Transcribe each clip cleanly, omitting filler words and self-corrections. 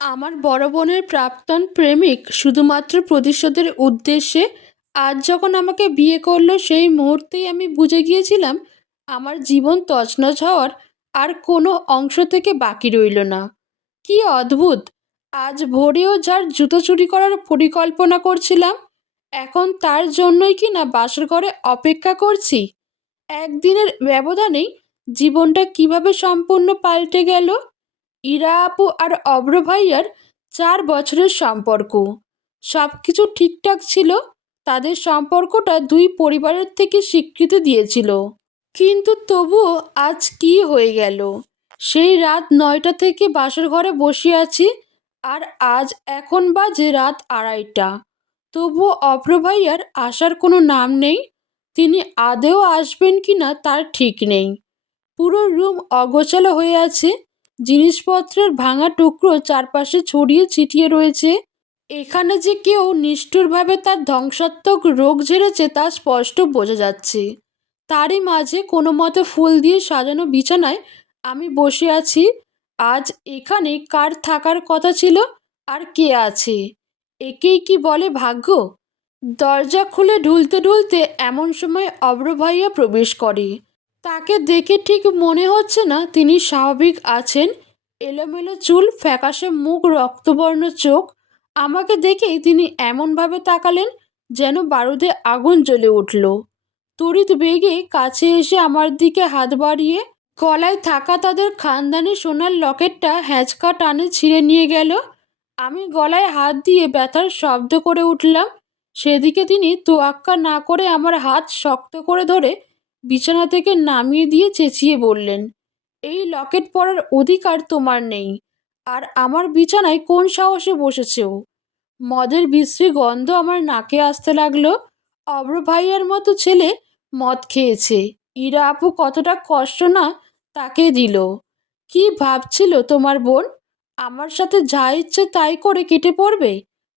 আমার বড় বোনের প্রাক্তন প্রেমিক শুধুমাত্র প্রতিশোধের উদ্দেশ্যে আজ যখন আমাকে বিয়ে করলো সেই মুহূর্তেই আমি বুঝে গিয়েছিলাম আমার জীবন তছনছ হওয়ার আর কোনো অংশ থেকে বাকি রইল না। কি অদ্ভুত! আজ ভোরেও যার জুতো চুরি করার পরিকল্পনা করছিলাম, এখন তার জন্যই কি না বাসর ঘরে অপেক্ষা করছি। একদিনের ব্যবধানেই জীবনটা কিভাবে সম্পূর্ণ পাল্টে গেল। ইরা আপু আর অভ্র ভাইয়ার 4 বছরের সম্পর্ক, সব কিছু ঠিকঠাক ছিল। তাদের সম্পর্কটা দুই পরিবারের থেকে স্বীকৃতি দিয়েছিল, কিন্তু তবুও আজ কি হয়ে গেল। সেই রাত 9টা থেকে বাসর ঘরে বসে আছি, আর আজ এখন বাজে রাত 2:30। তবুও অভ্র ভাইয়ার আসার কোনো নাম নেই। তিনি আদেও আসবেন কিনা তার ঠিক নেই। পুরো রুম অগোছালো হয়ে আছে, জিনিসপত্রের ভাঙা টুকরো চারপাশে ছড়িয়ে ছিটিয়ে রয়েছে। এখানে যে কেউ নিষ্ঠুরভাবে তার ধ্বংসাত্মক রোগ ঝেড়েছে তা স্পষ্ট বোঝা যাচ্ছে। তারই মাঝে কোনো মতে ফুল দিয়ে সাজানো বিছানায় আমি বসে আছি। আজ এখানে কার থাকার কথা ছিল, আর কে আছে? একেই কি বলে ভাগ্য? দরজা খুলে ঢুলতে ঢুলতে এমন সময় অভ্র ভাইয়া প্রবেশ করে। তাকে দেখে ঠিক মনে হচ্ছে না তিনি স্বাভাবিক আছেন। এলোমেলো চুল, ফ্যাকাশে মুখ, রক্তবর্ণ চোখ। আমাকে দেখেই তিনি এমনভাবে তাকালেন যেন বারুদে আগুন জ্বলে উঠল। তড়িৎ বেগে কাছে এসে আমার দিকে হাত বাড়িয়ে গলায় থাকা তাদের খানদানি সোনার লকেটটা হ্যাঁচকা টানে ছিঁড়ে নিয়ে গেল। আমি গলায় হাত দিয়ে ব্যথার শব্দ করে উঠলাম। সেদিকে তিনি তোয়াক্কা না করে আমার হাত শক্ত করে ধরে বিছানা থেকে নামিয়ে দিয়ে চেঁচিয়ে বললেন, এই লকেট পরার অধিকার তোমার নেই। আর আমার বিছানায় কোন সাহসে বসেছে ও? মদের বিশ্রী গন্ধ আমার নাকে আসতে লাগলো। অভ্র ভাইয়ার মতো ছেলে মদ খেয়েছে, ইরা আপু কতটা কষ্ট না তাকে দিল। কি ভাবছিল তোমার বোন? আমার সাথে যা ইচ্ছে তাই করে কেটে পড়বে,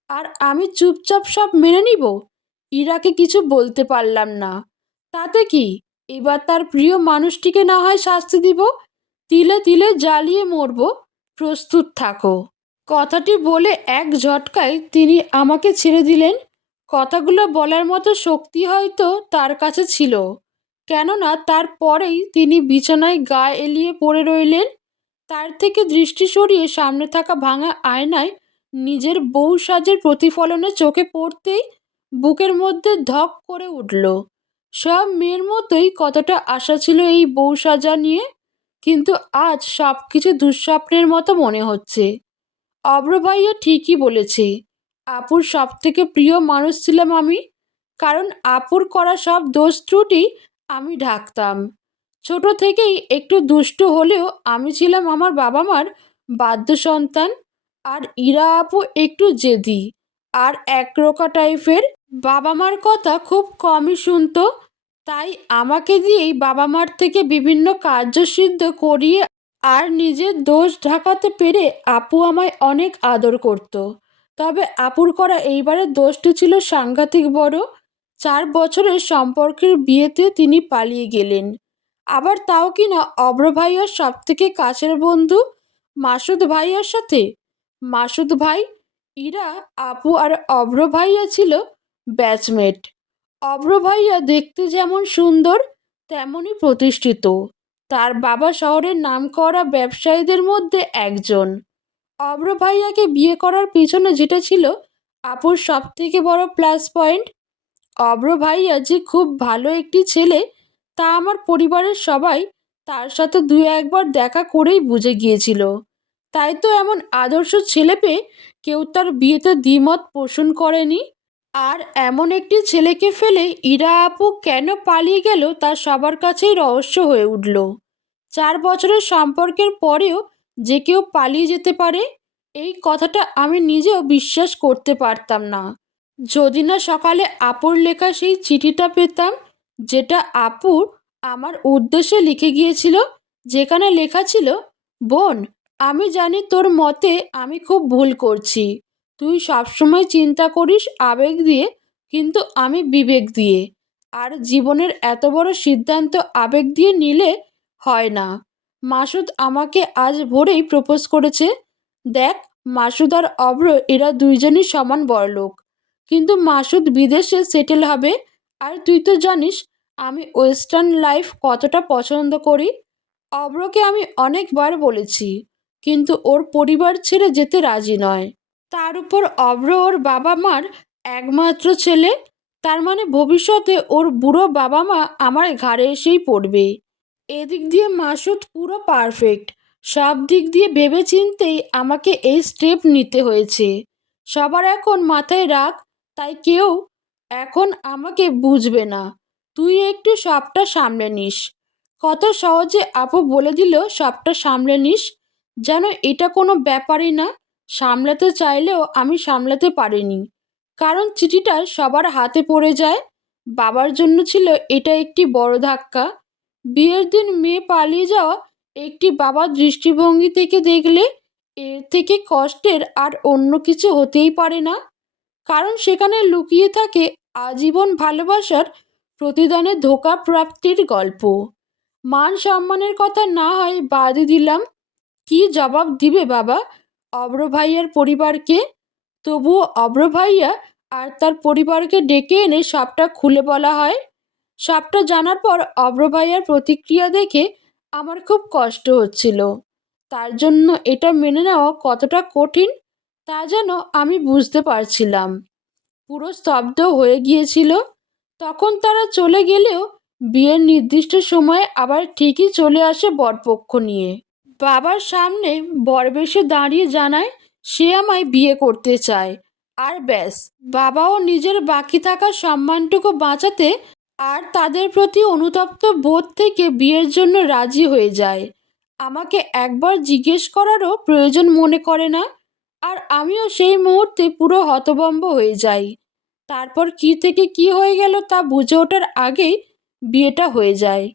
আর আমি চুপচাপ সব মেনে নিব? ইরাকে কিছু বলতে পারলাম না। তাতে কি, এবার তার প্রিয় মানুষটিকে না হয় শাস্তি দিব, তিলে তিলে জ্বালিয়ে মরব। প্রস্তুত থাকো। কথাটি বলে এক ঝটকায় তিনি আমাকে ছেড়ে দিলেন। কথাগুলো বলার মতো শক্তি হয়তো তার কাছে ছিল, কেননা তারপরেই তিনি বিছানায় গা এলিয়ে পড়ে রইলেন। তার থেকে দৃষ্টি সরিয়ে সামনে থাকা ভাঙা আয়নায় নিজের বউ সাজের প্রতিফলনে চোখে পড়তেই বুকের মধ্যে ধক করে উঠল। সব মেয়ের মতোই কতটা আশা ছিল এই বউ সাজা নিয়ে, কিন্তু আজ সব কিছু দুঃস্বপ্নের মতো মনে হচ্ছে। অভ্র ভাইয়া ঠিকই বলেছে, আপুর সব থেকে প্রিয় মানুষ ছিলাম আমি, কারণ আপুর করা সব দোষ ত্রুটি আমি ঢাকতাম। ছোট থেকেই একটু দুষ্টু হলেও আমি ছিলাম আমার বাবা মার বাধ্য সন্তান। আর ইরা আপু একটু জেদি আর একরোখা টাইপের, বাবা মার কথা খুব কমই শুনতো। তাই আমাকে দিয়েই বাবা মার থেকে বিভিন্ন কার্যসিদ্ধ করিয়ে আর নিজের দোষ ঢাকাতে পেরে আপু আমায় অনেক আদর করত। তবে আপুর করা এইবারের দোষটি ছিল সাংঘাতিক বড়। 4 বছরের সম্পর্কের বিয়েতে তিনি পালিয়ে গেলেন, আবার তাও কিনা অভ্র ভাইয়ার সব থেকে কাছের বন্ধু মাসুদ ভাইয়ার সাথে। মাসুদ ভাই, ইরা আপু আর অভ্র ভাইয়া ছিল ব্যাচমেট। অভ্র ভাইয়া দেখতে যেমন সুন্দর তেমনই প্রতিষ্ঠিত। তার বাবা শহরের নামকরা ব্যবসায়ীদের মধ্যে একজন। অভ্র ভাইয়াকে বিয়ে করার পিছনে যেটা ছিল আপুর সব থেকে বড় প্লাস পয়েন্ট, অভ্র ভাইয়া যে খুব ভালো একটি ছেলে তা আমার পরিবারের সবাই তার সাথে 2-1বার দেখা করেই বুঝে গিয়েছিল। তাই তো এমন আদর্শ ছেলে পেয়ে কেউ তার বিয়েতে দ্বিমত পোষণ করেনি। আর এমন একটি ছেলেকে ফেলে ইরা আপু কেন পালিয়ে গেল তা সবার কাছেই রহস্য হয়ে উঠল। 4 বছরের সম্পর্কের পরেও যে কেউ পালিয়ে যেতে পারে, এই কথাটা আমি নিজেও বিশ্বাস করতে পারতাম না। যদি না সকালে আপুর লেখা সেই চিঠিটা পেতাম, যেটা আপুর আমার উদ্দেশ্যে লিখে গিয়েছিল, যেখানে লেখা ছিল, বোন, আমি জানি তোর মতে আমি খুব ভুল করছি। তুই সবসময় চিন্তা করিস আবেগ দিয়ে, কিন্তু আমি বিবেক দিয়ে। আর জীবনের এত বড় সিদ্ধান্ত আবেগ দিয়ে নিলে হয় না। মাসুদ আমাকে আজ ভোরেই প্রপোজ করেছে। দেখ, মাসুদ আর অভ্র এরা দুইজনই সমান বড়লোক, কিন্তু মাসুদ বিদেশে সেটেল হবে। আর তুই তো জানিস আমি ওয়েস্টার্ন লাইফ কতটা পছন্দ করি। অভ্রকে আমি অনেকবার বলেছি, কিন্তু ওর পরিবার ছেড়ে যেতে রাজি নয়। তার উপর অভ্র ওর বাবা মার একমাত্র ছেলে, তার মানে ভবিষ্যতে ওর বুড়ো বাবা মা আমার ঘাড়ে এসেই পড়বে। এদিক দিয়ে মাসুদ পুরো পারফেক্ট, সব দিক দিয়ে ভেবেচিন্তেই আমাকে এই স্টেপ নিতে হয়েছে। সবার এখন মাথায় রাখ, তাই কেউ এখন আমাকে বুঝবে না। তুই একটু সবটা সামলে নিস। কত সহজে আপু বলে দিল সবটা সামলে নিস, যেন এটা কোনো ব্যাপারই না। সামলাতে চাইলেও আমি সামলাতে পারিনি, কারণ চিঠিটা সবার হাতে পড়ে যায়। বাবার জন্য ছিল এটা একটি বড় ধাক্কা। বিয়ের দিন মেয়ে পালিয়ে যাওয়া একটি বাবার দৃষ্টিভঙ্গি থেকে দেখলে এর থেকে কষ্টের আর অন্য কিছু হতেই পারে না, কারণ সেখানে লুকিয়ে থাকে আজীবন ভালোবাসার প্রতিদানে ধোঁকা প্রাপ্তির গল্প। মান সম্মানের কথা না হয় বাদই দিলাম, কি জবাব দিবে বাবা অভ্র ভাইয়ার পরিবারকে? তবুও অভ্র ভাইয়া আর তার পরিবারকে ডেকে এনে সবটা খুলে বলা হয়। সবটা জানার পর অভ্র ভাইয়ার প্রতিক্রিয়া দেখে আমার খুব কষ্ট হচ্ছিল। তার জন্য এটা মেনে নেওয়া কতটা কঠিন তা যেন আমি বুঝতে পারছিলাম। পুরো স্তব্ধ হয়ে গিয়েছিল। তখন তারা চলে গেলেও বিয়ের নির্দিষ্ট সময়ে আবার ঠিকই চলে আসে বরপক্ষ নিয়ে। বাবার সামনে বরবেশে দাঁড়িয়ে জানায় সে আমায় বিয়ে করতে চায়। আর ব্যাস, বাবাও নিজের বাকি থাকা সম্মানটুকু বাঁচাতে আর তাদের প্রতি অনুতপ্ত বোধ থেকে বিয়ের জন্য রাজি হয়ে যায়। আমাকে একবার জিজ্ঞেস করারও প্রয়োজন মনে করে না। আর আমিও সেই মুহূর্তে পুরো হতভম্ব হয়ে যাই। তারপর কি থেকে কি হয়ে গেল তা বুঝে ওঠার আগেই বিয়েটা হয়ে যায়।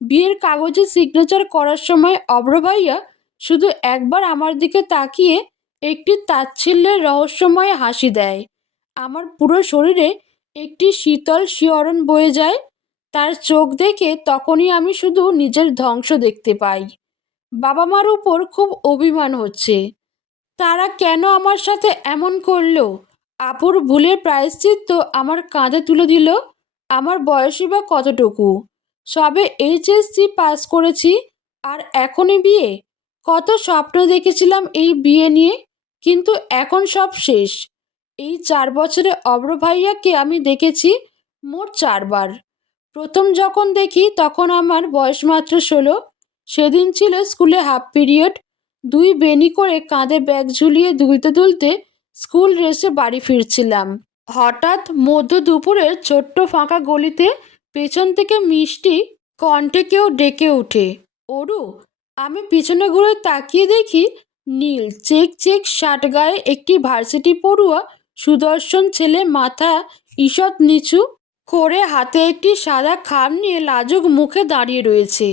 বিয়ের কাগজে সিগনেচার করার সময় অভ্র ভাইয়া শুধু একবার আমার দিকে তাকিয়ে একটি তাচ্ছিল্যের রহস্যময় হাসি দেয়। আমার পুরো শরীরে একটি শীতল শিহরণ বয়ে যায়। তার চোখ দেখে তখনই আমি শুধু নিজের ধ্বংস দেখতে পাই। বাবা মার উপর খুব অভিমান হচ্ছে। তারা কেন আমার সাথে এমন করলো? আপুর ভুলের প্রায়শ্চিত্ত আমার কাঁধে তুলে দিল। আমার বয়সই বা কতটুকু? সবে এইচএসসি পাস করেছি, আর এখনই বিয়ে? কত স্বপ্ন দেখেছিলাম এই বিয়ে নিয়ে, কিন্তু এখন সব শেষ। এই 4 বছরে অভ্র ভাইয়াকে আমি দেখেছি মোট 4বার। প্রথম যখন দেখি তখন আমার বয়স মাত্র 16। সেদিন ছিল স্কুলে হাফ পিরিয়ড। দুই বেনি করে কাঁধে ব্যাগ ঝুলিয়ে দুলতে দুলতে স্কুল ড্রেসে বাড়ি ফিরছিলাম। হঠাৎ মধ্য দুপুরের ছোট্ট ফাঁকা গলিতে পেছন থেকে মিষ্টি কণ্ঠে কেউ ডেকে ওঠে, অরু। আমি পিছনে ঘুরে তাকিয়ে দেখি নীল চেক চেক শার্ট গায়ে একটি ভার্সিটি পড়ুয়া সুদর্শন ছেলে মাথা ঈষৎ নিচু করে হাতে একটি সাদা খাম নিয়ে লাজুক মুখে দাঁড়িয়ে রয়েছে।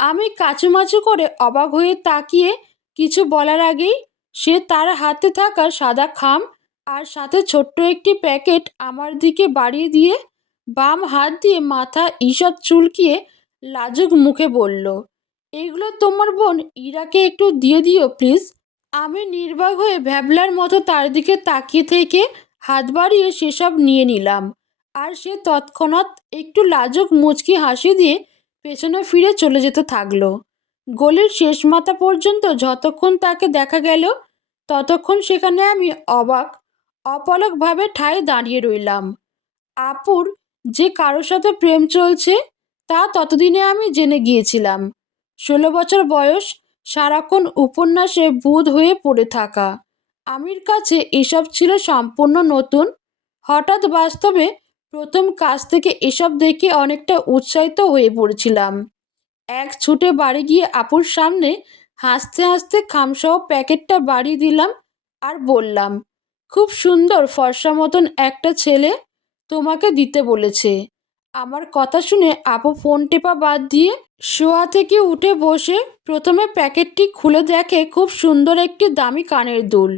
আমি কাচুমাচু করে অবাক হয়ে তাকিয়ে কিছু বলার আগেই সে তার হাতে থাকা সাদা খাম আর সাথে ছোট্ট একটি প্যাকেট আমার দিকে বাড়িয়ে দিয়ে বাম হাত দিয়ে মাথা ঈষৎ চুলকিয়ে লাজুক মুখে বলল, এগুলো তোমার বোন ইরাকে একটু দিয়ে দিও প্লিজ। আমি নির্বাক হয়ে ভ্যাবলার মতো তার দিকে তাকিয়ে থেকে হাত বাড়িয়ে সেসব নিয়ে নিলাম। আর সে তৎক্ষণাৎ একটু লাজুক মুচকি হাসি দিয়ে পেছনে ফিরে চলে যেতে থাকলো। গলির শেষ মাথা পর্যন্ত যতক্ষণ তাকে দেখা গেল ততক্ষণ সেখানে আমি অবাক অপলকভাবে ঠায় দাঁড়িয়ে রইলাম। আপুর যে কারোর সাথে প্রেম চলছে তা ততদিনে আমি জেনে গিয়েছিলাম। 16 বছর বয়স, সারাক্ষণ উপন্যাসে বুঁদ হয়ে পড়ে থাকা। আমির কাছে এসব ছিল সম্পূর্ণ নতুন। হঠাৎ বাস্তবে প্রথম কাজ থেকে এসব দেখে অনেকটা উৎসাহিত হয়ে পড়েছিলাম। এক ছুটে বাড়ি গিয়ে আপুর সামনে হাসতে হাসতে খামসহ প্যাকেটটা বাড়িয়ে দিলাম আর বললাম, খুব সুন্দর ফর্সা মতন একটা ছেলে তোমাকে দিতে বলেছে। আমার কথা শুনে আপু ফোন টেপা বাদ দিয়ে শোয়া থেকে উঠে বসে প্রথমে প্যাকেটটি খুলে দেখে খুব সুন্দর একটি দামি কানের দুল।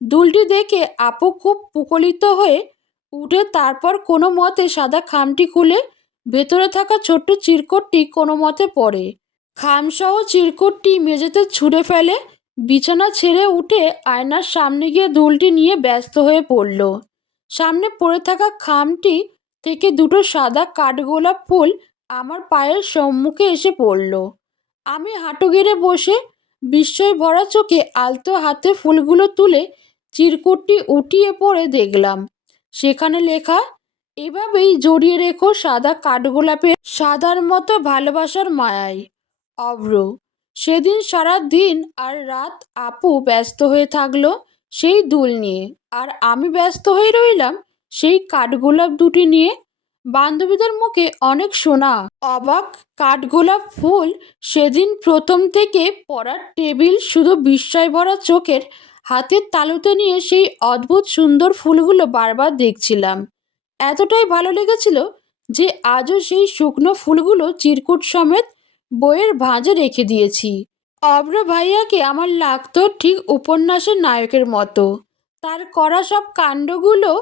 দুলটি দেখে আপু খুব পুকলিত হয়ে উঠে তারপর কোনো মতে সাদা খামটি খুলে ভেতরে থাকা ছোট্ট চিরকুটটি কোনো মতে পড়ে। খামসহ চিরকুটটি মেঝেতে ছুঁড়ে ফেলে, বিছানা ছেড়ে উঠে আয়নার সামনে গিয়ে দুলটি নিয়ে ব্যস্ত হয়ে পড়ল। সামনে পড়ে থাকা খামটি থেকে দুটো সাদা কাঠগোলাপ ফুল আমার পায়ের সম্মুখে এসে পড়ল। আমি হাঁটু গেড়ে বসে বিস্ময় ভরা চোখে আলতো হাতে ফুলগুলো তুলে চিরকুটটি উঠিয়ে পড়ে দেখলাম সেখানে লেখা, এভাবেই জড়িয়ে রেখো সাদা কাঠগোলাপের সাদার মতো ভালোবাসার মায়ায়, অভ্র। সেদিন সারা দিন আর রাত আপু ব্যস্ত হয়ে থাকলো সেই দুল নিয়ে, আর আমি ব্যস্ত হয়ে রইলাম সেই কাঠগোলাপ দুটি নিয়ে। বান্ধবীদের মুখে অনেক শোনা অবাক কাঠগোলাপ ফুল সেদিন প্রথম থেকে পড়ার টেবিল শুধু বিস্ময় ভরা চোখের হাতের তালুতে নিয়ে সেই অদ্ভুত সুন্দর ফুলগুলো বারবার দেখছিলাম। এতটাই ভালো লেগেছিল যে আজও সেই শুকনো ফুলগুলো চিরকুট সমেত বইয়ের ভাঁজে রেখে দিয়েছি। অব্র ভাইয়াকে আমার লাগতো ঠিক উপন্যাসের নায়কের মতো। তার করা সব কাণ্ডগুলো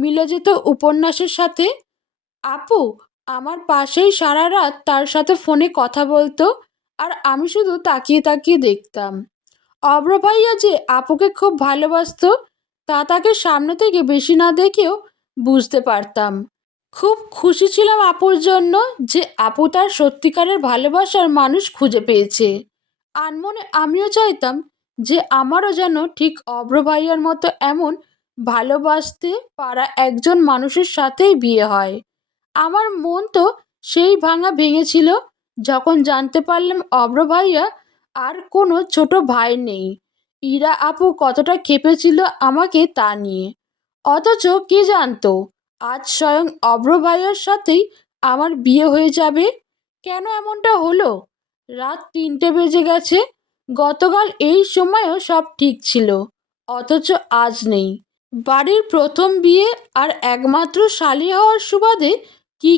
মিলে যেত উপন্যাসের সাথে। আপু আমার পাশেই সারা রাত তার সাথে ফোনে কথা বলতো, আর আমি শুধু তাকিয়ে তাকিয়ে দেখতাম। অব্র ভাইয়া যে আপুকে খুব ভালোবাসতো তা তাকে সামনে থেকে বেশি না দেখেও বুঝতে পারতাম। খুব খুশি ছিলাম আপুর জন্য যে আপু তার সত্যিকারের ভালোবাসার মানুষ খুঁজে পেয়েছে। আনমনে আমিও চাইতাম যে আমারও যেন ঠিক অব্র ভাইয়ার মতো এমন ভালোবাসতে পারা একজন মানুষের সাথেই বিয়ে হয়। আমার মন তো সেই ভাঙা ভেঙেছিল যখন জানতে পারলাম অব্র ভাইয়া আর কোনো ছোট ভাই নেই। ইরা আপু কতটা ক্ষেপেছিল আমাকে তা নিয়ে। অথচ কে জানতো আজ স্বয়ং অব্র ভাইয়ার সাথেই আমার বিয়ে হয়ে যাবে। কেন এমনটা হলো? রাত 3টে বেজে গেছে। গতকাল এই সময়ও সব ঠিক ছিল, অথচ আজ নেই। বাড়ির প্রথম বিয়ে আর একমাত্র শালি হওয়ার সুবাদে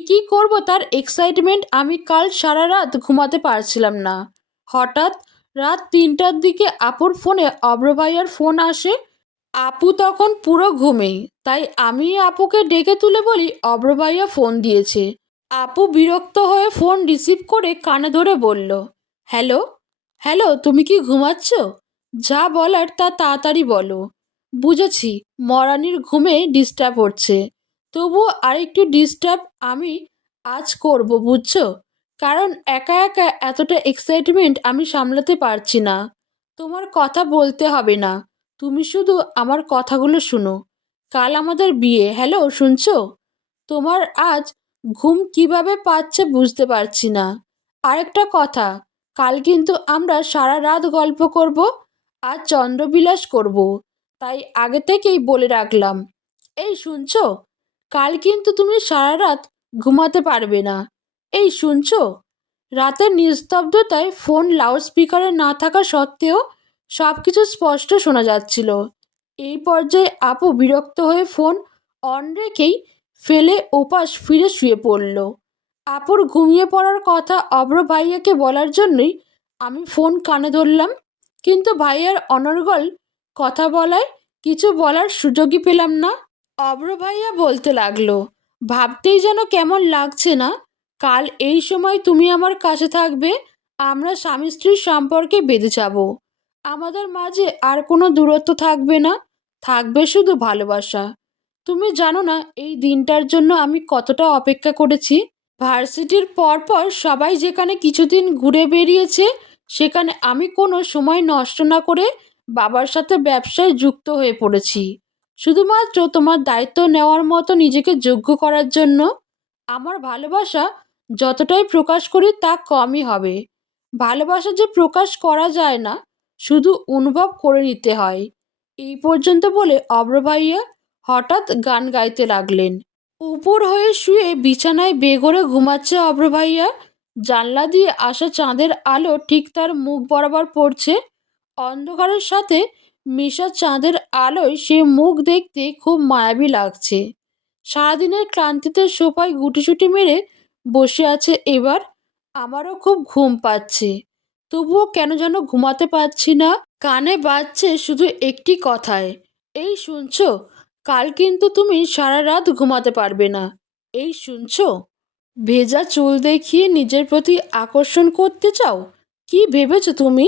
কি করব তার এক্সাইটমেন্ট আমি কাল সারা রাত ঘুমাতে পারছিলাম না। হঠাৎ রাত 3টার দিকে আপুর ফোনে অব্র ভাইয়ার ফোন আসে। আপু তখন পুরো ঘুমে, তাই আমি আপুকে ডেকে তুলে বলি অব্র ভাইয়া ফোন দিয়েছে। আপু বিরক্ত হয়ে ফোন রিসিভ করে কানে ধরে বলল, হ্যালো। হ্যালো, তুমি কি ঘুমাচ্ছ? যা বলার তা তাড়াতাড়ি বলো। বুঝেছি, মরানির ঘুমে ডিস্টার্ব হচ্ছে, তবুও আরেকটু ডিস্টার্ব আমি আজ করব, বুঝছো? কারণ একা একা এতটা এক্সাইটমেন্ট আমি সামলাতে পারছি না। তোমার কথা বলতে হবে না, তুমি শুধু আমার কথাগুলো শুনো। কাল আমাদের বিয়ে, হ্যালো শুনছো? তোমার আজ ঘুম কিভাবে পাচ্ছে বুঝতে পারছি না। আরেকটা কথা, কাল কিন্তু আমরা সারা রাত গল্প করব আর চন্দ্রবিলাস করব, তাই আগে থেকেই বলে রাখলাম। এই শুনছো? কাল কিন্তু তুমি সারা রাত ঘুমাতে পারবে না। এই শুনছো? রাতের নিস্তব্ধতায় ফোন লাউডস্পিকারে না থাকা সত্ত্বেও সব কিছু স্পষ্ট শোনা যাচ্ছিল। এই পর্যায়ে আপু বিরক্ত হয়ে ফোন অন রেখেই ফেলে ওপাশ ফিরে শুয়ে পড়ল। আপুর ঘুমিয়ে পড়ার কথা অব্র ভাইয়াকে বলার জন্যই আমি ফোন কানে ধরলাম, কিন্তু ভাইয়ার অনর্গল কথা বলায় কিছু বলার সুযোগই পেলাম না। অব্র ভাইয়া বলতে লাগলো, ভাবতেই যেন কেমন লাগছে না, কাল এই সময় তুমি আমার কাছে থাকবে, আমরা স্বামী স্ত্রীর সম্পর্কে বেঁধে যাব। আমাদের মাঝে আর কোনো দূরত্ব থাকবে না, থাকবে শুধু ভালোবাসা। তুমি জানো না এই দিনটার জন্য আমি কতটা অপেক্ষা করেছি। ভার্সিটির পরপর সবাই যেখানে কিছুদিন ঘুরে বেরিয়েছে, সেখানে আমি কোনো সময় নষ্ট না করে বাবার সাথে ব্যবসায় যুক্ত হয়ে পড়েছি, শুধুমাত্র তোমার দায়িত্ব নেওয়ার মতো নিজেকে যোগ্য করার জন্য। আমার ভালোবাসা যতটাই প্রকাশ করি তা কমই হবে। ভালোবাসা যে প্রকাশ করা যায় না, শুধু অনুভব করে নিতে হয়। এই পর্যন্ত বলে অব্র ভাইয়া হঠাৎ গান গাইতে লাগলেন। উপর হয়ে শুয়ে বিছানায় বেঘোরে ঘুমাচ্ছে অব্র ভাইয়া। জানলা দিয়ে আসা চাঁদের আলো ঠিক তার মুখ বরাবর পড়ছে। অন্ধকারের সাথে মেশা চাঁদের আলোয় সে মুখ দেখতে খুব মায়াবী লাগছে। সারাদিনের ক্লান্তিতে সোফায় গুটিসুটি মেরে বসে আছে এবার। আমারও খুব ঘুম পাচ্ছে, তবুও কেন যেন ঘুমাতে পারছি না। কানে বাজছে শুধু একটি কথায়, এই শুনছো? কাল কিন্তু তুমি সারা রাত ঘুমাতে পারবে না। এই শুনছো? ভেজা চুল দেখিয়ে নিজের প্রতি আকর্ষণ করতে চাও? কি ভেবেছো তুমি?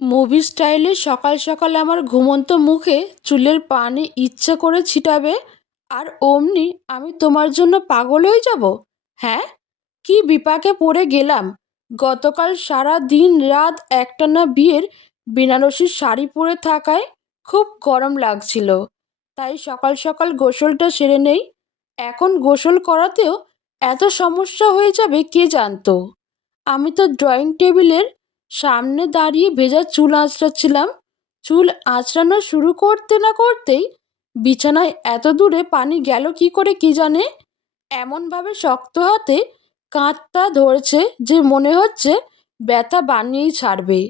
মুভি স্টাইলে সকাল সকাল আমার ঘুমন্ত মুখে চুলের পানি ইচ্ছা করে ছিটাবে, আর অমনি আমি তোমার জন্য পাগল হয়ে যাব? হ্যাঁ, কি বিপাকে পড়ে গেলাম! গতকাল সারা দিন রাত একটানা বিয়ের বেনারসি শাড়ি পরে থাকায় খুব গরম লাগছিল, তাই সকাল সকাল গোসলটা সেরে নেই। এখন গোসল করাতেও এত সমস্যা হয়ে যাবে কে জানতো! আমি তো ড্রয়িং টেবিলের সামনে দাঁড়িয়ে ভেজা চুল আঁচড়াচ্ছিলাম। চুল আঁচড়ানো শুরু করতে না করতেই বিছানায় এত দূরে পানি গেল কি করে কি জানে! এমনভাবে শক্ত হাতে কাঁধটা ধরেছে যে মনে হচ্ছে ব্যথা বানিয়েই ছাড়বে।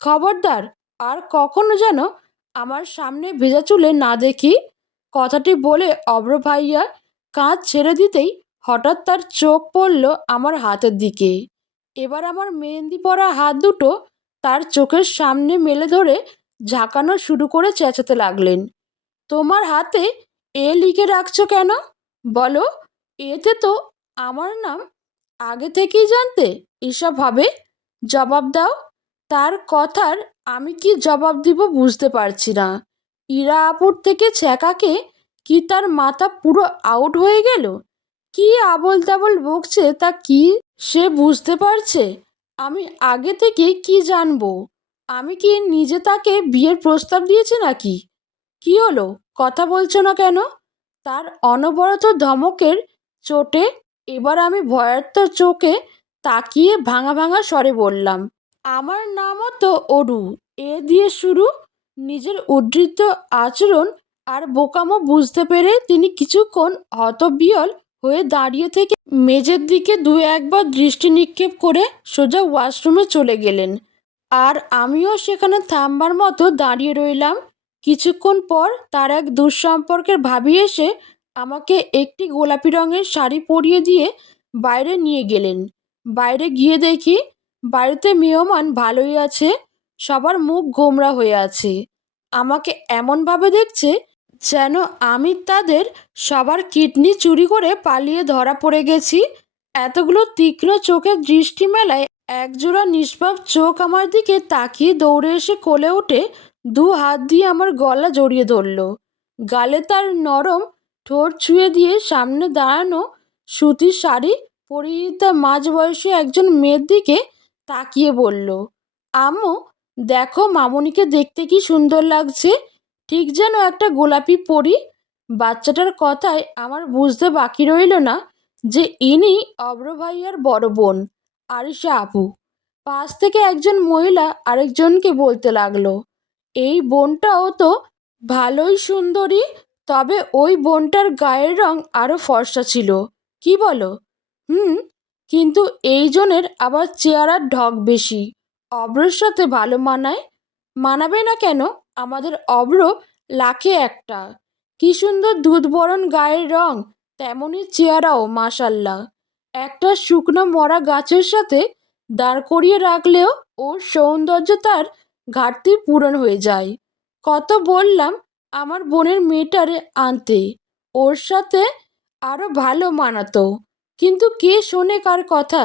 খবরদার, আর কখনো যেন আমার সামনে ভেজা চুলে না দেখি। কথাটি বলে অভ্র ভাইয়া কাঁধ ছেড়ে দিতেই হঠাৎ তার চোখ পড়ল আমার হাতের দিকে। এবার আমার মেহেন্দি পরা হাত দুটো তার চোখের সামনে মেলে ধরে ঝাঁকানো শুরু করে চেঁচাতে লাগলেন, তোমার হাতে এ লিখে রাখছো কেন? বলো, এতে তো আমার নাম আগে থেকেই জানতে। এসব হবে? জবাব দাও। তার কথার আমি কি জবাব দিব বুঝতে পারছি না। ইরা আপুর থেকে ছ্যাঁকাকে কি তার মাথা পুরো আউট হয়ে গেল? কি আবোল তাবোল বকছে তা কি সে বুঝতে পারছে? আমি আগে থেকে কি জানবো? আমি কি নিজে তাকে বিয়ের প্রস্তাব দিয়েছি নাকি? কি হলো, কথা বলছো না কেন? তার অনবরত ধমকের চোটে এবার আমি ভয়ার্ত চোখে তাকিয়ে ভাঙা ভাঙা স্বরে বললাম, আমার নামও তো অরু, এ দিয়ে শুরু। নিজের উদ্ধৃত আচরণ আর বোকামো বুঝতে পেরে তিনি কিছুক্ষণ হতবিহ্বল হয়ে দাঁড়িয়ে থেকে মেঝের দিকে দু একবার দৃষ্টি নিক্ষেপ করে সোজা ওয়াশরুমে চলে গেলেন। আর আমিও সেখানে থামবার মতো দাঁড়িয়ে রইলাম। কিছুক্ষণ পর তার এক দুঃসম্পর্কের ভাবি এসে আমাকে একটি গোলাপি রঙের শাড়ি পরিয়ে দিয়ে বাইরে নিয়ে গেলেন। বাইরে গিয়ে দেখি বাড়িতে মেহমান ভালোই আছে, সবার মুখ গোমড়া হয়ে আছে। আমাকে এমনভাবে দেখছে যেন আমি তাদের সবার কিডনি চুরি করে পালিয়ে ধরা পড়ে গেছি। এতগুলো তীক্ষ্ণ চোখের দৃষ্টি মেলায় একজোড়া নিষ্পাপ চোখ আমার দিকে তাকিয়ে দৌড়ে এসে কোলে উঠে দু হাত দিয়ে আমার গলা জড়িয়ে ধরল। গালে তার নরম ঠোঁট ছুঁয়ে দিয়ে সামনে দাঁড়ানো সুতির শাড়ি পরিহিত মাঝবয়সী একজন মেয়ের দিকে তাকিয়ে বলল, আম্মু, দেখো মামুনিকে দেখতে কি সুন্দর লাগছে, ঠিক যেন একটা গোলাপি পরী। বাচ্চাটার কথায় আমার বুঝতে বাকি রইল না যে ইনি অভ্র ভাইয়ার বড় বোন আরিশা আপু। পাশ থেকে একজন মহিলা আরেকজনকে বলতে লাগলো, এই বোনটাও তো ভালোই সুন্দরী, তবে ওই বোনটার গায়ের রং আরও ফর্সা ছিল, কি বলো? হুম, কিন্তু এই জনের আবার চেহারার ঢক বেশি, অভ্রর সাথে ভালো মানায়। মানাবে না কেন? আমাদের অভ্র লাখে একটা। কি সুন্দর দুধ বরণ গায়ের রং, তেমনই চেহারাও মাশাল্লাহ। একটা শুকনো মরা গাছের সাথে দাঁড় করিয়ে রাখলেও ওর সৌন্দর্য তার ঘাটতি পূরণ হয়ে যায়। কত বললাম আমার বোনের মেয়েটারে আনতে, ওর সাথে আরও ভালো মানাতো, কিন্তু কে শোনে কার কথা?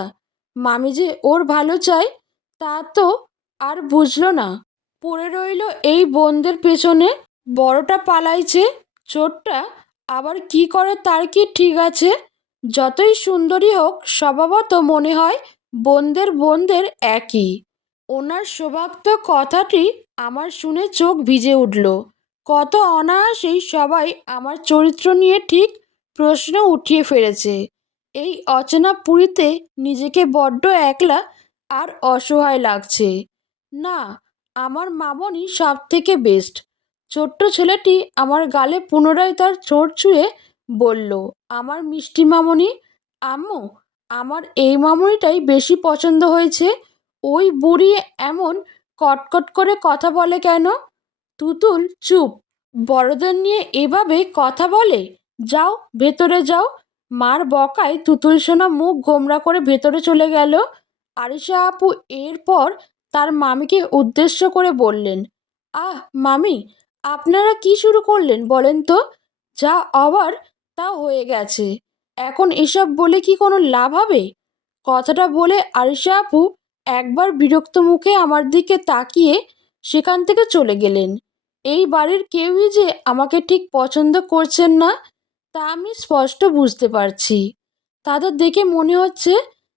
মামি যে ওর ভালো চায় তা তো আর বুঝলো না। পড়ে রইল এই বোনদের পেছনে। বড়টা পালাইছে, ছোটটা আবার কি করে তার কি ঠিক আছে? যতই সুন্দরী হোক স্বভাবত মনে হয় বোনদের বোনদের একই। ওনার শোভাক্ত কথাটি আমার শুনে চোখ ভিজে উঠল। কত অনায়াসেই সবাই আমার চরিত্র নিয়ে ঠিক প্রশ্ন উঠিয়ে ফেলেছে। এই অচেনা পুরীতে নিজেকে বড্ড একলা আর অসহায় লাগছে। না, আমার মামনি সব থেকে বেস্ট। ছোট্ট ছেলেটি আমার গালে পুনরায় তার ঠোঁট ছুঁয়ে বলল, আমার মিষ্টি মামনি। আম্মু, আমার এই মামনিটাই বেশি পছন্দ হয়েছে। ওই বুড়ি এমন কটকট করে কথা বলে কেন? তুতুল চুপ, বড়দের নিয়ে এভাবে কথা বলে? যাও, ভেতরে যাও। মার বকায় তুতুল সোনা মুখ গোমড়া করে ভেতরে চলে গেল। আরিশা আপু এরপর তার মামিকে উদ্দেশ্য করে বললেন, আহ মামি, আপনারা কি শুরু করলেন বলেন তো? যা হবার তা হয়ে গেছে, এখন এসব বলে কি কোনো লাভ হবে? কথাটা বলে আরিশা আপু একবার বিরক্ত মুখে আমার দিকে তাকিয়ে সেখান থেকে চলে গেলেন। এই বাড়ির কেউই যে আমাকে ঠিক পছন্দ করছেন না তা আমি স্পষ্ট বুঝতে পারছি। তাদের দেখে মনে হচ্ছে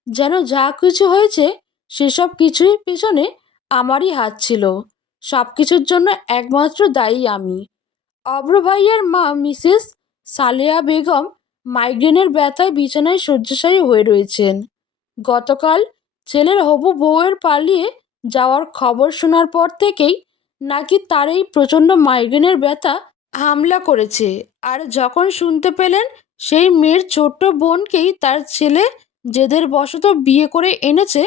যেন যা কিছু হয়েছে সেসব কিছুই পেছনে আমারই হাত ছিল। সব কিছুর জন্য একমাত্র দায়ী আমি। অভ্র ভাইয়ের মা মিসেস সালেহা বেগম মাইগ্রেনের ব্যথায় বিছানায় শয্যাশায়ী হয়ে রয়েছেন। গতকাল ছেলের হবু বউয়ের পালিয়ে যাওয়ার খবর শোনার পর থেকেই নাকি তার এই প্রচণ্ড মাইগ্রেনের ব্যথা হামলা করেছে। আর যখন শুনতে পেলেন সেই মেয়ের ছোট্ট বোনকেই তার ছেলে জেদের বশত বিয়ে করে এনেছে,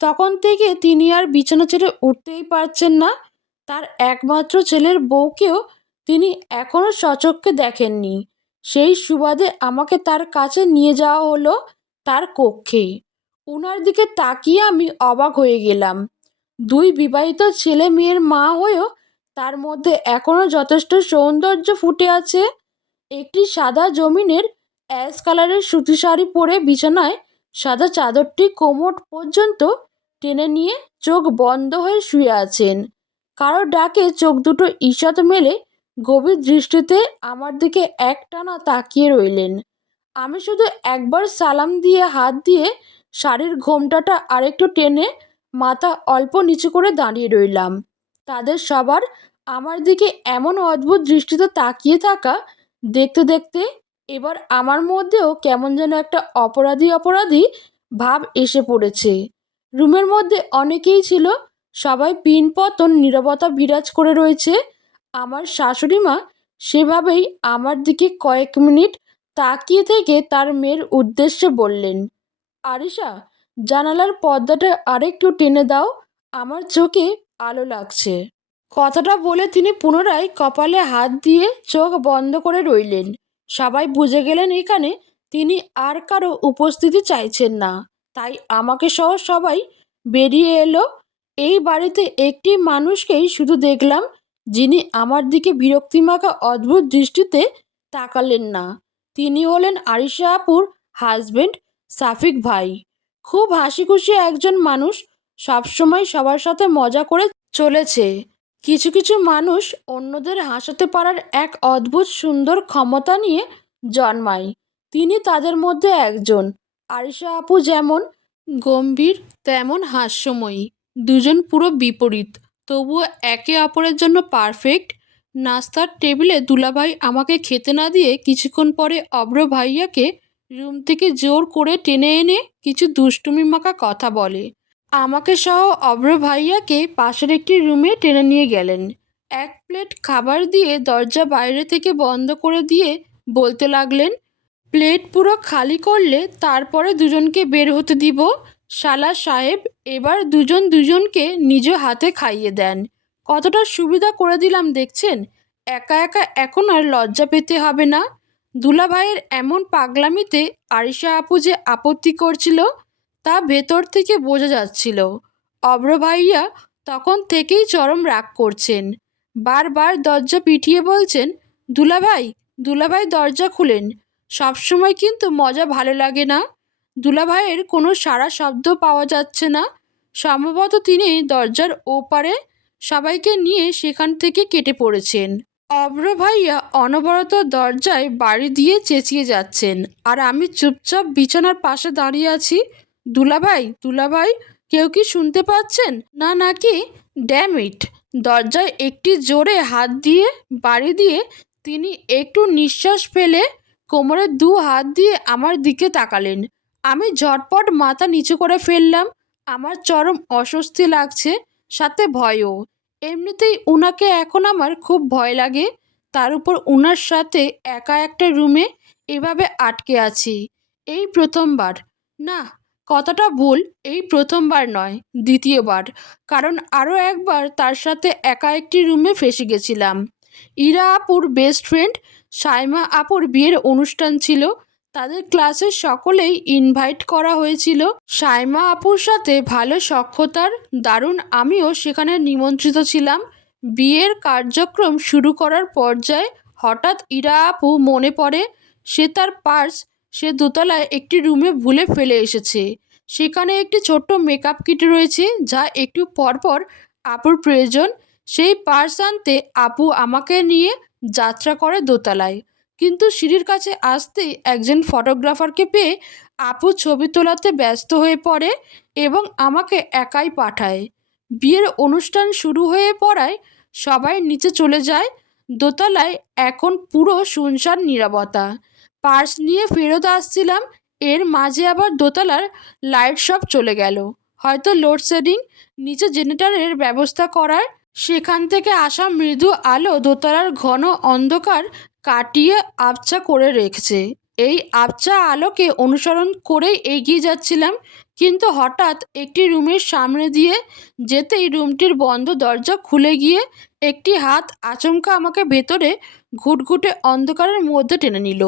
তখন থেকে তিনি আর বিছানা ছেড়ে উঠতেই পারছেন না। তার একমাত্র ছেলের বউকেও তিনি এখনও সচক্ষে দেখেননি। সেই সুবাদে আমাকে তার কাছে নিয়ে যাওয়া হলো তার কক্ষে। উনার দিকে তাকিয়ে আমি অবাক হয়ে গেলাম। দুই বিবাহিত ছেলে মেয়ের মা হয়েও তার মধ্যে এখনও যথেষ্ট সৌন্দর্য ফুটে আছে। একটি সাদা জমিনের অ্যাশ কালারের সুতি শাড়ি পরে বিছানায় সাদা চাদরটি কোমর পর্যন্ত টেনে নিয়ে চোখ বন্ধ হয়ে শুয়ে আছেন। কারো ডাকে চোখ দুটো ঈষৎ মেলে গভীর দৃষ্টিতে আমার দিকে একটানা তাকিয়ে রইলেন। আমি শুধু একবার সালাম দিয়ে হাত দিয়ে শাড়ির ঘোমটাটা আরেকটু টেনে মাথা অল্প নিচু করে দাঁড়িয়ে রইলাম। তাদের সবার আমার দিকে এমন অদ্ভুত দৃষ্টিতে তাকিয়ে থাকা দেখতে দেখতে এবার আমার মধ্যেও কেমন যেন একটা অপরাধী অপরাধী ভাব এসে পড়েছে। রুমের মধ্যে অনেকেই ছিল, সবাই পিনপতন নীরবতা বিরাজ করে রয়েছে। আমার শাশুড়ি মা সেভাবেই আমার দিকে কয়েক মিনিট তাকিয়ে থেকে তার মেয়ের উদ্দেশ্যে বললেন, আরিশা, জানালার পর্দাটা আরেকটু টেনে দাও, আমার চোখে আলো লাগছে। কথাটা বলে তিনি পুনরায় কপালে হাত দিয়ে চোখ বন্ধ করে রইলেন। সবাই বুঝে গেলেন এখানে তিনি আর কারো উপস্থিতি চাইছেন না। তাই আমাকে সহ সবাই বেরিয়ে এলো। এই বাড়িতে একটি মানুষকেই শুধু দেখলাম যিনি আমার দিকে বিরক্তিমাখা অদ্ভুত দৃষ্টিতে তাকালেন না। তিনি হলেন আরিশা আপুর হাজবেন্ড সাফিক ভাই। খুব হাসি খুশি একজন মানুষ, সবসময় সবার সাথে মজা করে চলেছে। কিছু কিছু মানুষ অন্যদের হাসাতে পারার এক অদ্ভুত সুন্দর ক্ষমতা নিয়ে জন্মায়। তিনি তাদের মধ্যে একজন। আরিশা আপু যেমন গম্ভীর তেমন হাস্যময়ী। দুজন পুরো বিপরীত, তবুও একে অপরের জন্য পারফেক্ট। নাস্তার টেবিলে দুলাভাই আমাকে খেতে না দিয়ে কিছুক্ষণ পরে অভ্র ভাইয়াকে রুম থেকে জোর করে টেনে এনে কিছু দুষ্টুমি মাখা কথা বলে। আমাকে সহ অভ্র ভাইয়াকে পাশের একটি রুমে টেনে নিয়ে গেলেন। এক প্লেট খাবার দিয়ে দরজা বাইরে থেকে বন্ধ করে দিয়ে বলতে লাগলেন, প্লেট পুরো খালি করলে তারপরে দুজনকে বের হতে দিব। শালা সাহেব, এবার দুজন দুজনকে নিজ হাতে খাইয়ে দেন। কতটা সুবিধা করে দিলাম দেখছেন? একা একা এখন আর লজ্জা পেতে হবে না। দুলাভাইয়ের এমন পাগলামিতে আরিশা আপু যে আপত্তি করছিল তা ভেতর থেকে বোঝা যাচ্ছিল। অভ্র ভাইয়া তখন থেকেই চরম রাগ করছেন। বারবার দরজা পিটিয়ে বলছেন, দুলাভাই, দুলাভাই দরজা খুলেন। সবসময় কিন্তু মজা ভালো লাগে না। দুলাভাইয়ের কোনো সাড়া শব্দ পাওয়া যাচ্ছে না। সম্ভবত তিনি দরজার ওপারে সবাইকে নিয়ে সেখান থেকে কেটে পড়েছেন। অভ্র ভাইয়া অনবরত দরজায় বাড়ি দিয়ে চেঁচিয়ে যাচ্ছেন, আর আমি চুপচাপ বিছানার পাশে দাঁড়িয়ে আছি। দুলাভাই, দুলাভাই, কেউ কি শুনতে পাচ্ছেন না নাকি? Damn it! দরজায় একটি জোরে হাত দিয়ে বাড়ি দিয়ে তিনি একটু নিঃশ্বাস ফেলে কোমরে দু হাত দিয়ে আমার দিকে তাকালেন। আমি ঝটপট মাথা নিচু করে ফেললাম। আমার চরম অস্বস্তি লাগছে, সাথে ভয়ও। এমনিতেই উনাকে এখন আমার খুব ভয় লাগে, তার উপর উনার সাথে একা একটা রুমে এভাবে আটকে আছি। এই প্রথমবার, না, কথাটা ভুল, এই প্রথমবার নয়, দ্বিতীয়বার। কারণ আরও একবার তার সাথে একা একটি রুমে ফেঁসে গেছিলাম। ইরা আপুর বেস্ট ফ্রেন্ড সাইমা আপুর বিয়ের অনুষ্ঠান ছিল। তাদের ক্লাসের সকলেই ইনভাইট করা হয়েছিল। সাইমা আপুর সাথে ভালো সখ্যতার দারুণ আমিও সেখানে নিমন্ত্রিত ছিলাম। বিয়ের কার্যক্রম শুরু করার পর্যায়ে হঠাৎ ইরা আপু মনে পড়ে সে তার পার্স সে দোতলায় একটি রুমে ভুলে ফেলে এসেছে। সেখানে একটি ছোট্ট মেকআপ কিট রয়েছে যা একটু পরপর আপুর প্রয়োজন। সেই পার্স আনতে আপু আমাকে নিয়ে যাত্রা করে দোতলায়। কিন্তু সিঁড়ির কাছে আসতেই একজন ফটোগ্রাফারকে পেয়ে আপু ছবি তোলাতে ব্যস্ত হয়ে পড়ে এবং আমাকে একাই পাঠায়। বিয়ের অনুষ্ঠান শুরু হয়ে পড়ায় সবাই নিচে চলে যায়। দোতলায় এখন পুরো শুনশান নীরবতা। পার্স নিয়ে ফেরত আসছিলাম, এর মাঝে আবার দোতলার লাইট সব চলে গেল। হয়তো লোডশেডিং। নিচে জেনারেটরের ব্যবস্থা করার, সেখান থেকে আসা মৃদু আলো দোতলার ঘন অন্ধকার কাটিয়ে আবছা করে রেখেছে। এই আবছা আলোকে অনুসরণ করেই এগিয়ে যাচ্ছিলাম, কিন্তু হঠাৎ একটি রুমের সামনে দিয়ে যেতেই রুমটির বন্ধ দরজা খুলে গিয়ে একটি হাত আচমকা আমাকে ভেতরে ঘুটঘুটে অন্ধকারের মধ্যে টেনে নিল।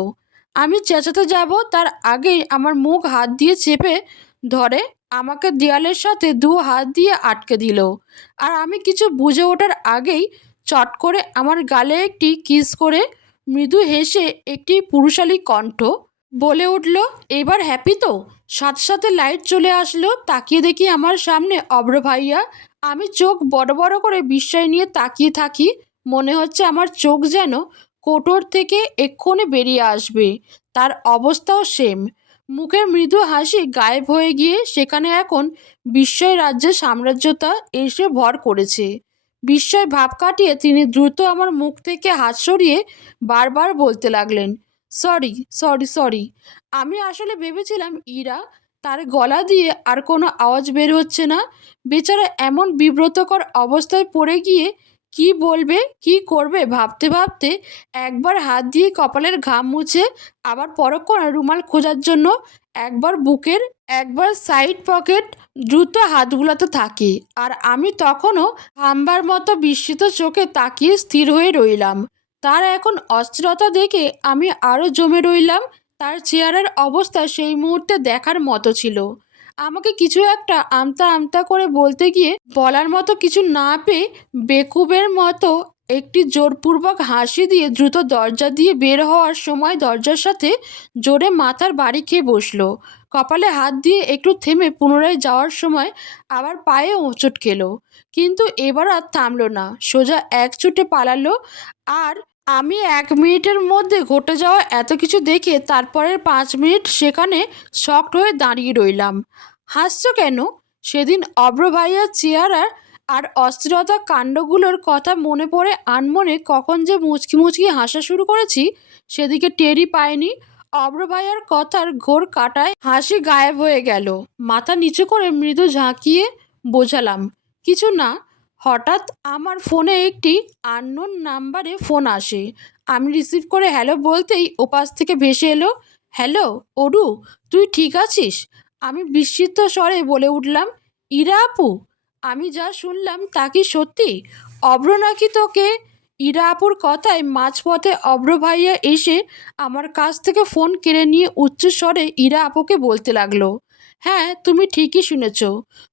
আমি চেঁচাতে যাব তার আগেই আমার মুখ হাত দিয়ে চেপে ধরে আমাকে দেয়ালের সাথে দু হাত দিয়ে আটকে দিল। আর আমি কিছু বুঝে ওঠার আগেই চট করে আমার গালে একটি কিস করে মৃদু হেসে একটি পুরুষালী কণ্ঠ বলে উঠল, এবার হ্যাপি তো? সাথে সাথে লাইট চলে আসলো। তাকিয়ে দেখি আমার সামনে অব্র ভাইয়া। আমি চোখ বড় বড় করে বিস্ময় নিয়ে তাকিয়ে থাকি। মনে হচ্ছে আমার চোখ যেন কোটর থেকে এক্ষুনি বেরিয়ে আসবে। তার অবস্থাও সেম। মুখের মৃদু হাসি গায়েব হয়ে গিয়ে সেখানে এখন বিস্ময় রাজ্যের সাম্রাজ্যতা এসে ভর করেছে। বিস্ময় ভাব কাটিয়ে তিনি দ্রুত আমার মুখ থেকে হাত সরিয়ে বারবার বলতে লাগলেন, সরি সরি সরি। আমি আসলে ভেবেছিলাম ইরা। তার গলা দিয়ে আর কোনো আওয়াজ বের হচ্ছে না। বেচারা এমন বিব্রতকর অবস্থায় পড়ে গিয়ে কি বলবে কি করবে ভাবতে ভাবতে একবার হাত দিয়ে কপালের ঘাম মুছে, আবার পরক্ষণে রুমাল খোঁজার জন্য একবার বুকের একবার সাইড পকেট দ্রুত হাত বুলাতে থাকি। আর আমি তখনও হামবার মতো বিস্মিত চোখে তাকিয়ে স্থির হয়ে রইলাম। তার এখন অস্থিরতা দেখে আমি আরও জমে রইলাম। তার চেহারার অবস্থা সেই মুহূর্তে দেখার মতো ছিল। আমাকে কিছু একটা আমতা আমতা করে বলতে গিয়ে বলার মতো কিছু না পেয়ে বেকুবের মতো একটি জোরপূর্বক হাসি দিয়ে দ্রুত দরজা দিয়ে বের হওয়ার সময় দরজার সাথে জোরে মাথার বাড়ি খেয়ে বসলো। কপালে হাত দিয়ে একটু থেমে পুনরায় যাওয়ার সময় আবার পায়ে হোঁচট খেলো, কিন্তু এবার আর থামলো না, সোজা এক ছুটে পালালো। আর আমি 1 মিনিটের মধ্যে ঘটে যাওয়া এত কিছু দেখে তারপরের 5 মিনিট সেখানে শকড হয়ে দাঁড়িয়ে রইলাম। হাসছো কেন? সেদিন অব্র ভাইয়ার চেহারা আর অস্থিরতা কাণ্ডগুলোর কথা মনে পড়ে আনমনে কখন যে মুচকি মুচকি হাসা শুরু করেছি সেদিকে টেরই পায়নি। অব্র ভাইয়ার কথার ঘোর কাটায় হাসি গায়েব হয়ে গেল। মাথা নিচু করে মৃদু ঝাঁকিয়ে বোঝালাম, কিছু না। হঠাৎ আমার ফোনে একটি আননোন নাম্বারে ফোন আসে। আমি রিসিভ করে হ্যালো বলতেই ওপাশ থেকে ভেসে এলো, হ্যালো অরু, তুই ঠিক আছিস? আমি বিস্মিত স্বরে বলে উঠলাম, ইরা আপু? আমি যা শুনলাম তা কি সত্যি? অব্র নাকি তোকে? ইরা আপুর কথায় মাঝপথে অব্র ভাইয়া এসে আমার কাছ থেকে ফোন কেড়ে নিয়ে উচ্চ স্বরে ইরা আপুকে বলতে লাগলো, হ্যাঁ তুমি ঠিকই শুনেছ,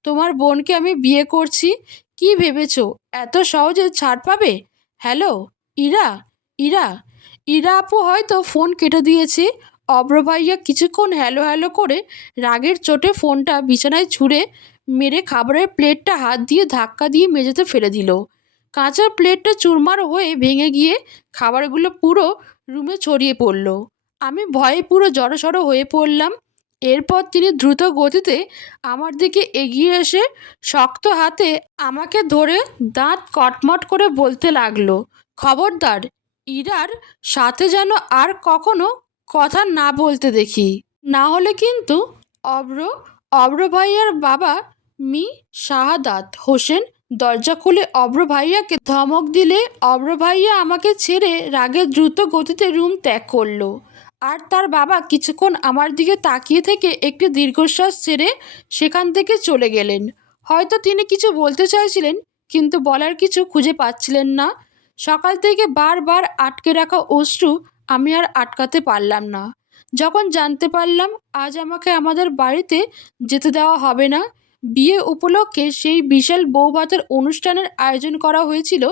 তোমার বোনকে আমি বিয়ে করছি। কি ভেবেছো এত সহজে ছাড় পাবে? হ্যালো ইরা, ইরা। ইরা আপু হয়তো ফোন কেটে দিয়েছে। অব্র ভাইয়া কিছুক্ষণ হ্যালো হ্যালো করে রাগের চোটে ফোনটা বিছানায় ছুঁড়ে মেরে খাবারের প্লেটটা হাত দিয়ে ধাক্কা দিয়ে মেঝেতে ফেলে দিল। কাঁচা প্লেটটা চুরমার হয়ে ভেঙে গিয়ে খাবারগুলো পুরো রুমে ছড়িয়ে পড়ল। আমি ভয়ে পুরো জড়সড় হয়ে পড়লাম। এরপর তিনি দ্রুত গতিতে আমার দিকে এগিয়ে এসে শক্ত হাতে আমাকে ধরে দাঁত কটমট করে বলতে লাগলো, খবরদার ইরার সাথে যেন আর কখনো কথা না বলতে দেখি, না হলে কিন্তু। অব্র অব্র ভাইয়ার বাবা মি শাহাদাত হোসেন দরজা খুলে অব্র ভাইয়াকে ধমক দিলে অব্র ভাইয়া আমাকে ছেড়ে রাগে দ্রুত গতিতে রুম ত্যাগ করলো। আর তার বাবা কিছুক্ষণ আমার দিকে তাকিয়ে থেকে একটি দীর্ঘশ্বাস ছেড়ে সেখান থেকে চলে গেলেন। হয়তো তিনি কিছু বলতে চাইছিলেন, কিন্তু বলার কিছু খুঁজে পাচ্ছিলেন না। সকাল থেকে বারবার আটকে রাখা অশ্রু আমি আর আটকাতে পারলাম না। যখন জানতে পারলাম আজ আমাকে আমাদের বাড়িতে যেতে দেওয়া হবে না, বিয়ে উপলক্ষে সেই বিশাল বৌভাতের অনুষ্ঠানের আয়োজন করা হয়েছিল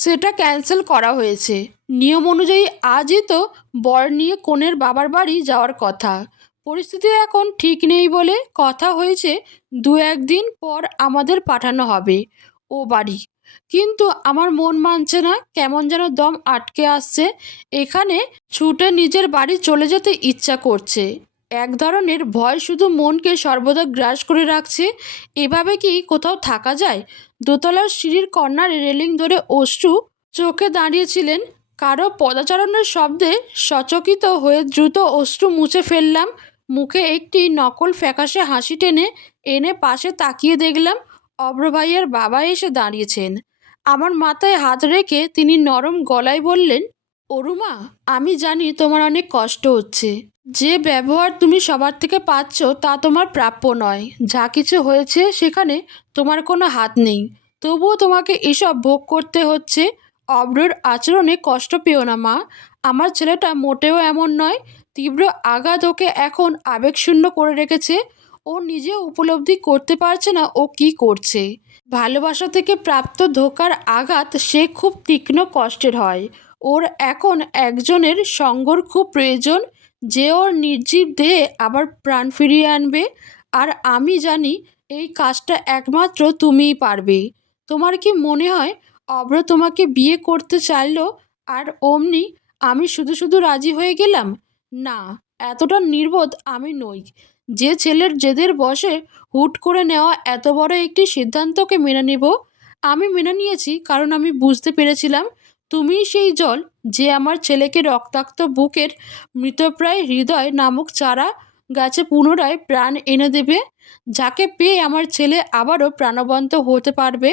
সেটা ক্যান্সেল করা হয়েছে। নিয়ম অনুযায়ী আজই তো বর নিয়ে কনের বাবার বাড়ি যাওয়ার কথা। পরিস্থিতি এখন ঠিক নেই বলে কথা হয়েছে 2-1 দিন পর আমাদের পাঠানো হবে ও বাড়ি। কিন্তু আমার মন মানছে না, কেমন যেন দম আটকে আসছে। এখানে ছুটে নিজের বাড়ি চলে যেতে ইচ্ছা করছে। এক ধরনের ভয় শুধু মনকে সর্বদা গ্রাস করে রাখছে। এভাবে কি কোথাও থাকা যায়? দোতলার সিঁড়ির কর্নারে রেলিং ধরে অশ্রু চোখে দাঁড়িয়েছিলেন। কারো পদচারণের শব্দে সচকিত হয়ে দ্রুত অশ্রু মুছে ফেললাম। মুখে একটি নকল ফ্যাকাশে হাসি টেনে এনে পাশে তাকিয়ে দেখলাম অভ্র ভাইয়ের বাবা এসে দাঁড়িয়েছেন। আমার মাথায় হাত রেখে তিনি নরম গলায় বললেন, অরুমা, আমি জানি তোমার অনেক কষ্ট হচ্ছে। যে ব্যবহার তুমি সবার থেকে পাচ্ছ তা তোমার প্রাপ্য নয়। যা কিছু হয়েছে সেখানে তোমার কোনো হাত নেই। তবুও তোমাকে এসব ভোগ করতে হচ্ছে। অভ্রর আচরণে কষ্ট পেও না মা। আমার ছেলেটা মোটেও এমন নয়। তীব্র আঘাত ওকে এখন আবেগশূন্য করে রেখেছে। ও নিজেও উপলব্ধি করতে পারছে না ও কি করছে। ভালোবাসা থেকে প্রাপ্ত ধোঁকার আঘাত সে খুব তীক্ষ্ণ কষ্টের হয়। ওর এখন একজনের সঙ্গর খুব প্রয়োজন, যে ওর নির্জীব দেহে আবার প্রাণ ফিরিয়ে আনবে। আর আমি জানি এই কাজটা একমাত্র তুমিই পারবে। তোমার কি মনে হয় অভ্র তোমাকে বিয়ে করতে চাইলো আর অমনি আমি শুধু শুধু রাজি হয়ে গেলাম? না, এতটা নির্বোধ আমি নই। যে ছেলের জেদের বশে হুট করে নেওয়া এত বড় একটি সিদ্ধান্তকে মেনে নেব। আমি মেনে নিয়েছি কারণ আমি বুঝতে পেরেছিলাম তুমিই সেই জল যে আমার ছেলেকে রক্তাক্ত বুকের মৃতপ্রায় হৃদয় নামক চারা গাছে পুনরায় প্রাণ এনে দেবে, যাকে পেয়ে আমার ছেলে আবারও প্রাণবন্ত হতে পারবে।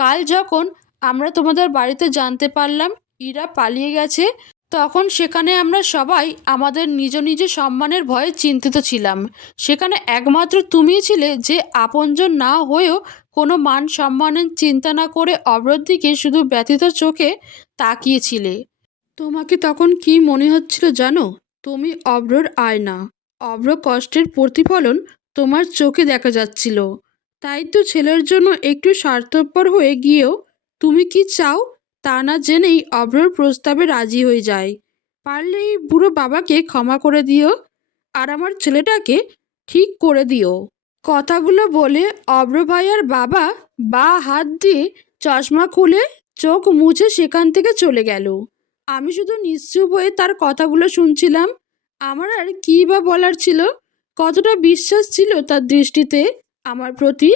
কাল যখন আমরা তোমাদের বাড়িতে জানতে পারলাম ইরা পালিয়ে গেছে, তখন সেখানে আমরা সবাই আমাদের নিজ নিজ সম্মানের ভয়ে চিন্তিত ছিলাম। সেখানে একমাত্র তুমিই ছিলে যে আপনজন না হয়েও কোনো মান সম্মানের চিন্তা না করে অভ্রর দিকে শুধু ব্যথিত চোখে তাকিয়েছিলে। তোমাকে তখন কি মনে হচ্ছিল জানো? তুমি অভ্রর আয়না। অভ্র কষ্টের প্রতিফলন তোমার চোখে দেখা যাচ্ছিল। তাই তো ছেলের জন্য একটু স্বার্থপর হয়ে গিয়েও তুমি কি চাও তা না জেনেই অভ্রর প্রস্তাবে রাজি হয়ে যায়। পারলে এই বুড়ো বাবাকে ক্ষমা করে দিও আর আমার ছেলেটাকে ঠিক করে দিও। কথাগুলো বলে অভ্র ভাইয়ার বাবা বা হাত দিয়ে চশমা খুলে চোখ মুছে সেখান থেকে চলে গেল। আমি শুধু নিশ্চুপ হয়ে তার কথাগুলো শুনছিলাম। আমার আর কী বা বলার ছিল? কতটা বিশ্বাস ছিল তার দৃষ্টিতে আমার প্রতি?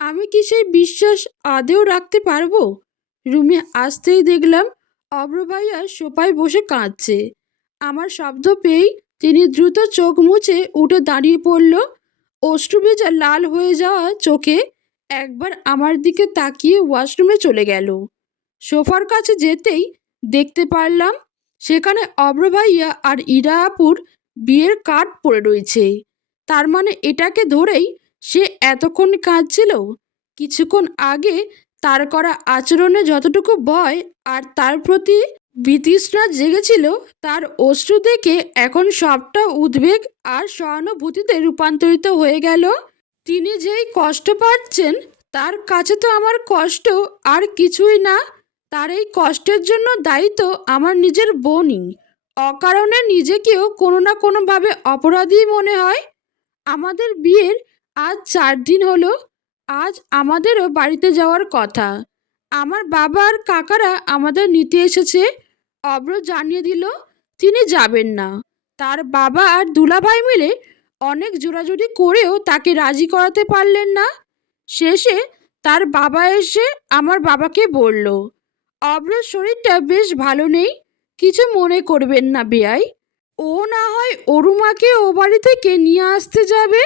আমি কি সেই বিশ্বাস আদেও রাখতে পারবো? রুমে আসতেই দেখলাম অভ্র ভাইয়া সোফায় বসে কাঁদছে। আমার শব্দ পেয়েই তিনি দ্রুত চোখ মুছে উঠে দাঁড়িয়ে পড়ল। অশ্রুভেজা লাল হয়ে যাওয়া চোখে একবার আমার দিকে তাকিয়ে ওয়াশরুমে চলে গেল। সোফার কাছে যেতেই দেখতে পারলাম সেখানে অভ্র ভাইয়া আর ইরা আপুর বিয়ের কার্ড পড়ে রয়েছে। তার মানে এটাকে ধরেই সে এতক্ষণ কাঁদছিল। কিছুক্ষণ আগে তার করা আচরণে যতটুকু ভয় আর তার প্রতি বিতৃষ্ণা জেগেছিল, তার অশ্রু দেখে এখন সবটা উদ্বেগ আর সহানুভূতিতে রূপান্তরিত হয়ে গেল। তিনি যেই কষ্ট পাচ্ছেন তার কাছে তো আমার কষ্ট আর কিছুই না। তার এই কষ্টের জন্য দায়ী তো আমার নিজের বোনই। অকারণে নিজেকেও কোনো না কোনোভাবে অপরাধী মনে হয়। আমাদের বিয়ের আজ 4 দিন হলো। আজ আমাদেরও বাড়িতে যাওয়ার কথা। আমার বাবা আর কাকারা আমাদের নিতে এসেছে। অভ্র জানিয়ে দিল তিনি যাবেন না। তার বাবা আর দুলাভাই মিলে অনেক জোরাজুরি করেও তাকে রাজি করাতে পারলেন না। শেষে তার বাবা এসে আমার বাবাকে বলল, অভ্রর শরীরটা বেশ ভালো নেই, কিছু মনে করবেন না বেয়াই। ও না হয় অরুমাকে ও বাড়ি থেকে নিয়ে আসতে যাবে।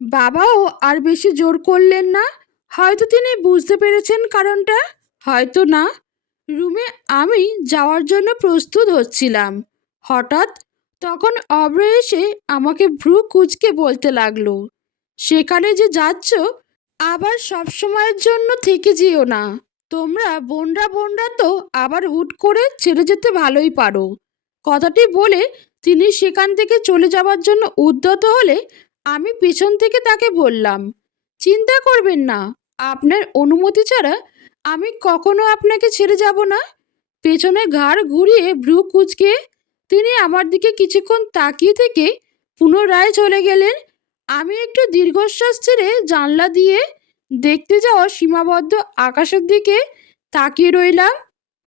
বাবাও আর বেশি জোর করলেন না। হয়তো তিনি বুঝতে পেরেছেন কারণটা, হয়তো না। রুমে আমি যাওয়ার জন্য প্রস্তুত হচ্ছিলাম। হঠাৎ তখন অভ্র এসে আমাকে ভ্রু কুঁচকে বলতে লাগলো, সেখানে যে যাচ্ছ আবার সব সময়ের জন্য থেকে যেও না। তোমরা বোনরা বোনরা তো আবার হুট করে ছেড়ে যেতে ভালোই পারো। কথাটি বলে তিনি সেখান থেকে চলে যাওয়ার জন্য উদ্যত হলে আমি পিছন থেকে তাকে বললাম, চিন্তা করবেন না, আপনার অনুমতি ছাড়া আমি কখনো আপনাকে ছেড়ে যাব না। পেছনে ঘাড় ঘুরিয়ে ভ্রু কুঁচকে তিনি আমার দিকে কিছুক্ষণ তাকিয়ে থেকে পুনরায় চলে গেলেন। আমি একটু দীর্ঘশ্বাস ছেড়ে জানলা দিয়ে দেখতে যাওয়া সীমাবদ্ধ আকাশের দিকে তাকিয়ে রইলাম।